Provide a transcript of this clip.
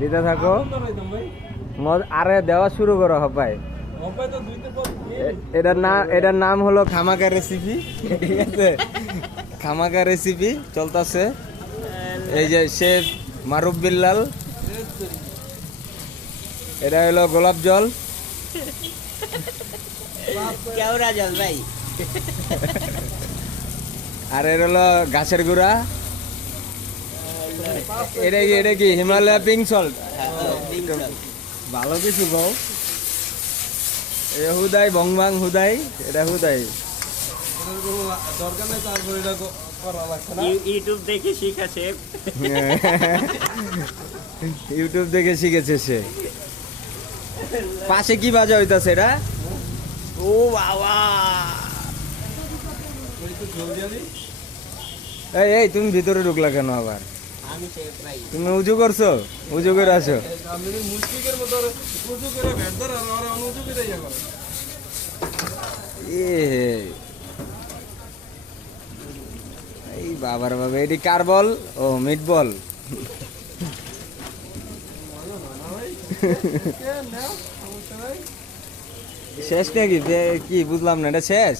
দিতে থাকো। আরে দেওয়া শুরু করো হবাই। এটার নাম হলো খামাকা রেসিপি, ঠিক আছে? খামাকা রেসিপি চলতেছে। এই যে শেফ মারুফ বিল্লাল, এটা হলো গোলাপ জল, কেওড়া জল ভাই। আর এর হলো গাছের গুঁড়া। এটা কি হিমালয়া পিঙ্ক সল্ট? ভালো কিছু বউ। এ হুদাই বংবাং হুদাই, এটা হুদাই। ইউটিউব দেখে শিখা শেফ। ইউটিউব দেখে শিখেছে সে। পাশে কি বাজা হইতাছে এটা? ও বাবা, এই এই তুমি ভিতরে ঢুকলা কেন আবার? আমি শেফ ভাই। তুমি উজু করছো? উজু করে আসো। এ এই বাবার বাবা, এটি কার বল? ও মিট বল। শেষ নাকি? কি বুঝলাম না, এটা শেষ?